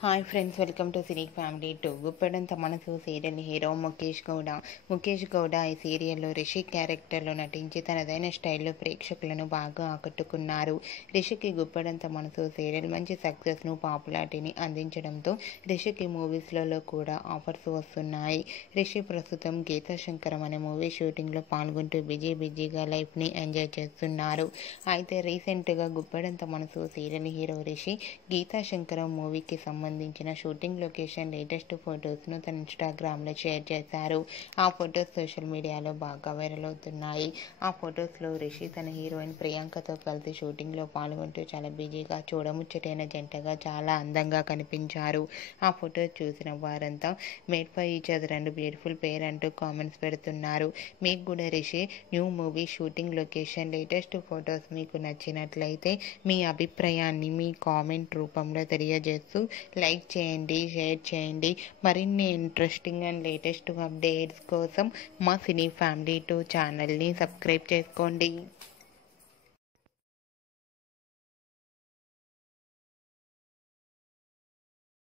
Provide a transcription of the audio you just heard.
Hi friends, welcome to cine family 2. Guppedantha మనసు serial hero Mukesh Gowda ఈ సీరియల్లో రిషి క్యారెక్టర్లో నటించి తనదైన స్టైల్లో ప్రేక్షకులను బాగా ఆకట్టుకున్నారు. రిషికి గుప్పెడంత మనసు సీరియల్ మంచి సక్సెస్ను, పాపులారిటీని అందించడంతో రిషికి మూవీస్లలో కూడా ఆఫర్స్ వస్తున్నాయి. రిషి ప్రస్తుతం గీతాశంకరం అనే మూవీ షూటింగ్లో పాల్గొంటూ బిజీగా లైఫ్ని ఎంజాయ్ చేస్తున్నారు. అయితే రీసెంట్గా గుప్పెడంత మనసు సీరియల్ హీరో రిషి గీతాశంకరం మూవీకి సంబంధించిన షూటింగ్ లొకేషన్ లేటెస్ట్ ఫొటోస్ను తన ఇన్స్టాగ్రామ్లో షేర్ చేశారు. ఆ ఫొటోస్ సోషల్ మీడియాలో బాగా వైరల్ అవుతున్నాయి. ఆ ఫొటోస్లో రిషి తన హీరోయిన్ ప్రియాంకతో కలిసి షూటింగ్లో పాల్గొంటూ చాలా బిజీగా చూడముచ్చటైన జంటగా చాలా అందంగా కనిపించారు. ఆ ఫొటోస్ చూసిన వారంతా made for each other and beautiful పేర్ అంటూ కామెంట్స్ పెడుతున్నారు. మీకు కూడా Rishi new movie shooting location latest photos మీకు నచ్చినట్లయితే మీ అభిప్రాయాన్ని మీ కామెంట్ రూపంలో తెలియజేస్తూ లైక్ చేయండి, షేర్ చేయండి. మరిన్ని ఇంట్రెస్టింగ్ అండ్ లేటెస్ట్ అప్డేట్స్ కోసం మా సినీ ఫ్యామిలీ 2 ఛానల్ని సబ్స్క్రైబ్ చేసుకోండి.